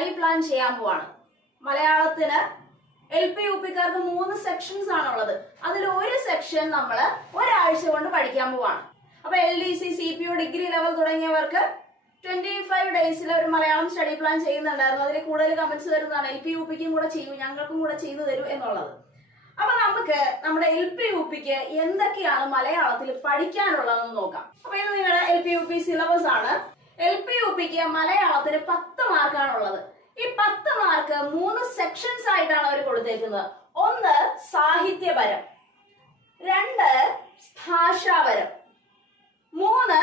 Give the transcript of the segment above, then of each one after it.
Study plan ചെയ്യാൻ പോവാണ്. മലയാളത്തിന് LP UPക്കാർക്ക് 3 സെക്ഷൻസ് ആണുള്ളത്. അതിൽ ഒരു സെക്ഷൻ നമ്മൾ ഒരാഴ്ച കൊണ്ട് പഠിക്കാൻ പോവാണ്. അപ്പൊ LDC, CPO, ഡിഗ്രി ലെവൽ തുടങ്ങിയവർക്ക് 25 ഡേയ്സിൽ ഒരു മലയാളം സ്റ്റഡി പ്ലാൻ ചെയ്യുന്നുണ്ടായിരുന്നു. അതിൽ കൂടുതൽ കമന്റ്സ് വരുന്നതാണ് LP UPക്കും കൂടെ ചെയ്യൂ, ഞങ്ങൾക്കും കൂടെ ചെയ്തു തരൂ എന്നുള്ളത്. അപ്പൊ നമുക്ക് നമ്മുടെ LP UPക്ക് എന്തൊക്കെയാണ് മലയാളത്തിൽ പഠിക്കാനുള്ളതെന്ന് നോക്കാം. അപ്പൊ ഇത് നിങ്ങളുടെ LP UP സിലബസ് ആണ്. LP UPക്ക് മലയാളത്തിന് 10 മാർക്കാണുള്ളത്. ഈ 10 മാർക്ക് 3 സെക്ഷൻസ് ആയിട്ടാണ് അവർ കൊടുത്തേക്കുന്നത്. 1 സാഹിത്യപരം, 2 ഭാഷാപരം, 3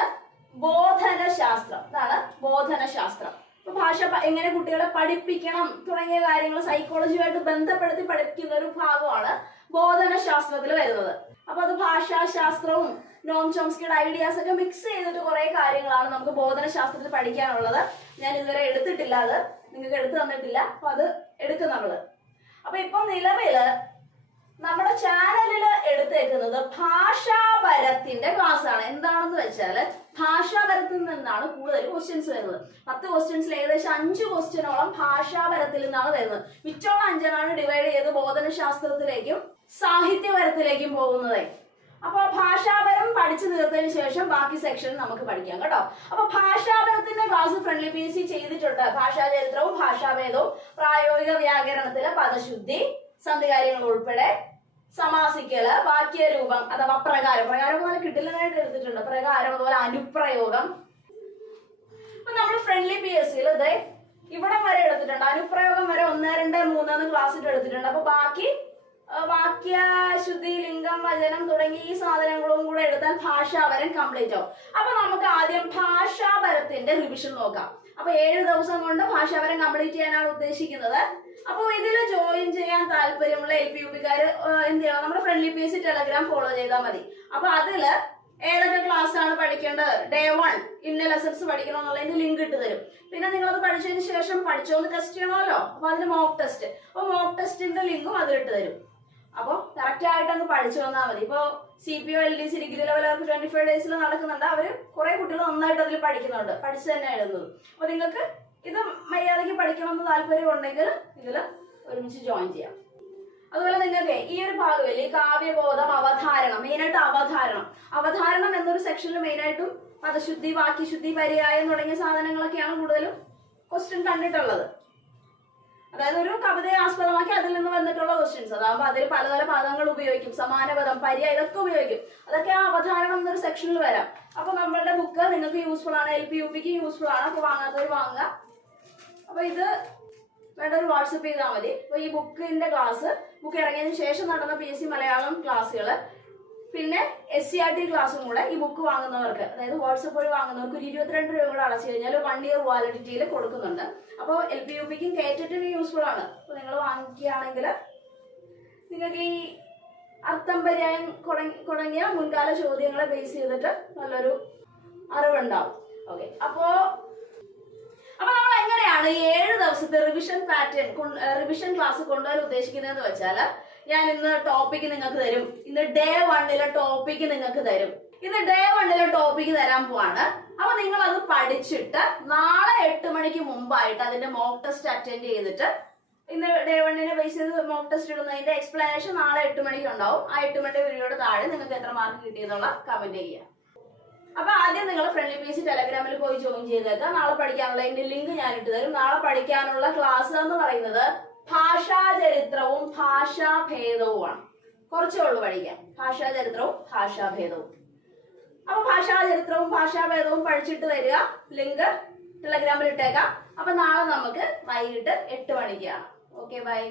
ബോധനശാസ്ത്രം. ഇതാണ് ബോധനശാസ്ത്രം. ഭാഷ എങ്ങനെ കുട്ടികളെ പഠിപ്പിക്കണം തുടങ്ങിയ കാര്യങ്ങൾ സൈക്കോളജിയുമായിട്ട് ബന്ധപ്പെടുത്തി പഠിപ്പിക്കുന്ന ഒരു ഭാഗമാണ് ബോധനശാസ്ത്രത്തിൽ വരുന്നത്. അപ്പൊ അത് ഭാഷാശാസ്ത്രവും നോം ചോംസ്കിയുടെ ഐഡിയാസ് ഒക്കെ മിക്സ് ചെയ്തിട്ട് കുറെ കാര്യങ്ങളാണ് നമുക്ക് ബോധനശാസ്ത്രത്തിൽ പഠിക്കാനുള്ളത്. ഞാൻ ഇതുവരെ എടുത്തിട്ടില്ല, അത് നിങ്ങൾക്ക് എടുത്തു തന്നിട്ടില്ല. അപ്പൊ അത് എടുക്കും നമ്മള്. അപ്പൊ ഇപ്പൊ നിലവില് നമ്മുടെ ചാനലിൽ എടുത്തേക്കുന്നത് ഭാഷാപരത്തിന്റെ ക്ലാസ് ആണ്. എന്താണെന്ന് വെച്ചാല് ഭാഷാപരത്തിൽ നിന്നാണ് കൂടുതൽ ക്വസ്റ്റ്യൻസ് വരുന്നത്. 10 ക്വസ്റ്റ്യൻസിൽ ഏകദേശം 5 ക്വസ്റ്റ്യനോളം ഭാഷാപരത്തിൽ നിന്നാണ് വരുന്നത്. മിച്ചോളം 5 ഡിവൈഡ് ചെയ്ത് ബോധനശാസ്ത്രത്തിലേക്കും സാഹിത്യപരത്തിലേക്കും പോകുന്നത്. അപ്പൊ ഭാഷാപരം പഠിച്ചു തീർത്തതിന് ശേഷം ബാക്കി സെക്ഷൻ നമുക്ക് പഠിക്കാം കേട്ടോ. അപ്പൊ ഭാഷാപരത്തിന്റെ ക്ലാസ് ഫ്രണ്ട്ലി PSC ചെയ്തിട്ടുണ്ട്. ഭാഷാചരിത്രവും ഭാഷാഭേദവും പ്രായോഗിക വ്യാകരണത്തിലെ പദശുദ്ധി സന്ധികാര്യങ്ങൾ ഉൾപ്പെടെ സമാസിക്കല്, വാക്യരൂപം അഥവാ പ്രകാരം നല്ല കിട്ടില്ലാനായിട്ട് എടുത്തിട്ടുണ്ട്. പ്രകാരം അതുപോലെ അനുപ്രയോഗം. അപ്പൊ നമ്മൾ ഫ്രണ്ട്ലി PSCയിൽ ഇത് ഇവിടം വരെ എടുത്തിട്ടുണ്ട്. അനുപ്രയോഗം വരെ 1, 2, 3 ക്ലാസ്സിൽ എടുത്തിട്ടുണ്ട്. അപ്പൊ ബാക്കി വാക്യശുദ്ധി, ലിംഗം, വചനം തുടങ്ങി ഈ സാധനങ്ങളും കൂടെ എടുത്താൽ ഭാഷാപരം കംപ്ലീറ്റ് ആവും. അപ്പൊ നമുക്ക് ആദ്യം ഭാഷാപരത്തിന്റെ റിവിഷൻ നോക്കാം. അപ്പൊ 7 ദിവസം കൊണ്ട് ഭാഷാപരം കംപ്ലീറ്റ് ചെയ്യാനാണ് ഉദ്ദേശിക്കുന്നത്. അപ്പൊ ഇതിൽ ജോയിൻ ചെയ്യാൻ താല്പര്യമുള്ള LP UPക്കാര് എന്ത് ചെയ്യണം? നമ്മുടെ ഫ്രണ്ട്ലി PSC ടെലഗ്രാം ഫോളോ ചെയ്താൽ മതി. അപ്പൊ അതില് ഏതൊക്കെ ക്ലാസ് ആണ് പഠിക്കേണ്ടത്, Day 1 ഇന്ന ലെസൺസ് പഠിക്കണം എന്നുള്ളതിന്റെ ലിങ്ക് ഇട്ട് തരും. പിന്നെ നിങ്ങളത് പഠിച്ചതിന് ശേഷം പഠിച്ചോന്ന് ടെസ്റ്റ് ചെയ്യണമല്ലോ. അപ്പൊ അതിന് മോക്ക് ടെസ്റ്റ്, അപ്പൊ മോക്ക് ടെസ്റ്റിന്റെ ലിങ്കും അതിലിട്ട് തരും. അപ്പൊ കറക്റ്റ് ആയിട്ട് അങ്ങ് പഠിച്ചു വന്നാൽ മതി. ഇപ്പൊ CPO, LDC, ഡിഗ്രി ലെവലർക്ക് 25 ഡേയ്സിൽ നടക്കുന്നുണ്ട്. അവര് കുറെ കുട്ടികൾ നന്നായിട്ട് അതിൽ പഠിക്കുന്നുണ്ട്, പഠിച്ചു തന്നെ എഴുതുന്നത്. അപ്പൊ നിങ്ങൾക്ക് ഇത് മര്യാദയ്ക്ക് പഠിക്കണമെന്ന് താല്പര്യം ഉണ്ടെങ്കിൽ ഇതിൽ ഒരുമിച്ച് ജോയിൻ ചെയ്യാം. അതുപോലെ നിങ്ങൾക്ക് ഈ ഒരു ഭാഗമില്ല, ഈ കാവ്യബോധം, അവധാരണം, മെയിനായിട്ട് അവധാരണം എന്നൊരു സെക്ഷനിൽ മെയിനായിട്ടും പദശുദ്ധി, വാക്യശുദ്ധി, പര്യായം തുടങ്ങിയ സാധനങ്ങളൊക്കെയാണ് കൂടുതലും ക്വസ്റ്റ്യൻ കണ്ടിട്ടുള്ളത്. അതായത് ഒരു കവിതയെ ആസ്പദമാക്കി അതിൽ നിന്ന് വന്നിട്ടുള്ള ക്വസ്റ്റ്യൻസ്. അതാകുമ്പോ അതിൽ പലതര പദങ്ങൾ ഉപയോഗിക്കും, സമാനപദം, പര്യായം ഇതൊക്കെ ഉപയോഗിക്കും. അതൊക്കെ ആ അവധാരണം എന്നൊരു സെക്ഷനിൽ വരാം. അപ്പൊ നമ്മളുടെ ബുക്ക് നിങ്ങൾക്ക് യൂസ്ഫുൾ ആണ്, LP UPക്ക് യൂസ്ഫുൾ ആണ്. അപ്പൊ വാങ്ങാത്തവർ വാങ്ങുക. അപ്പൊ ഇത് വേണ്ട ഒരു വാട്സപ്പ് ചെയ്താൽ മതി. അപ്പൊ ഈ ബുക്കിന്റെ ക്ലാസ്, ബുക്ക് ഇറങ്ങിയതിനു ശേഷം നടന്ന PSC മലയാളം ക്ലാസ്സുകൾ, പിന്നെ SCRT ക്ലാസ്സും കൂടെ ഈ ബുക്ക് വാങ്ങുന്നവർക്ക്, അതായത് വാട്സപ്പ് വഴി വാങ്ങുന്നവർക്ക് ഒരു 22 രൂപ കൂടെ അടച്ചു കഴിഞ്ഞാൽ 1 ഇയർ വാലിഡിറ്റിയിൽ കൊടുക്കുന്നുണ്ട്. അപ്പോൾ LP UPക്കും കേട്ടിട്ടും യൂസ്ഫുൾ ആണ്. അപ്പൊ നിങ്ങൾ വാങ്ങിക്കുകയാണെങ്കിൽ നിങ്ങൾക്ക് ഈ അർത്ഥം, പര്യായം തുടങ്ങിയ മുൻകാല ചോദ്യങ്ങളെ ബേസ് ചെയ്തിട്ട് നല്ലൊരു അറിവുണ്ടാവും. ഓക്കെ, അപ്പൊ നമ്മൾ എങ്ങനെയാണ് 7 ദിവസത്തെ റിവിഷൻ റിവിഷൻ ക്ലാസ് കൊണ്ടുപോകാൻ ഉദ്ദേശിക്കുന്നതെന്ന് വെച്ചാൽ, ഞാൻ ഇന്ന് ടോപ്പിക്ക് നിങ്ങൾക്ക് തരും. ഇന്ന് Day 1 ടോപ്പിക്ക് നിങ്ങൾക്ക് തരും. ഇന്ന് Day 1 ടോപ്പിക്ക് തരാൻ പോവാണ്. അപ്പൊ നിങ്ങൾ അത് പഠിച്ചിട്ട് നാളെ 8 മണിക്ക് മുമ്പായിട്ട് അതിന്റെ മോക്ക് ടെസ്റ്റ് അറ്റൻഡ് ചെയ്തിട്ട്, ഇന്ന് Day 1 ബേസ് ചെയ്ത് മോക്ക് ടെസ്റ്റ് ഇടുന്നതിന്റെ എക്സ്പ്ലനേഷൻ നാളെ 8 മണിക്ക് ഉണ്ടാവും. ആ 8 മണിയുടെ വീഡിയോയുടെ താഴെ നിങ്ങൾക്ക് എത്ര മാർക്ക് കിട്ടിയെന്നുള്ള കമന്റ് ചെയ്യുക. അപ്പൊ ആദ്യം നിങ്ങൾ ഫ്രണ്ട്ലി PSC ടെലഗ്രാമിൽ പോയി ജോയിൻ ചെയ്തേക്കാം. നാളെ പഠിക്കാനുള്ള അതിന്റെ ലിങ്ക് ഞാൻ ഇട്ട് തരും. നാളെ പഠിക്കാനുള്ള ക്ലാസ് എന്ന് പറയുന്നത് ഭാഷാചരിത്രവും ഭാഷാഭേദവുമാണ്. കുറച്ചേ ഉള്ളൂ പഠിക്കാൻ, ഭാഷാചരിത്രവും ഭാഷാഭേദവും. അപ്പൊ ഭാഷാചരിത്രവും ഭാഷാഭേദവും പഠിച്ചിട്ട് വരിക. ലിങ്ക് ടെലഗ്രാമിൽ ഇട്ടേക്കാം. അപ്പൊ നാളെ നമുക്ക് വൈകിട്ട് 8 മണിക്കാണ്. Okay, by.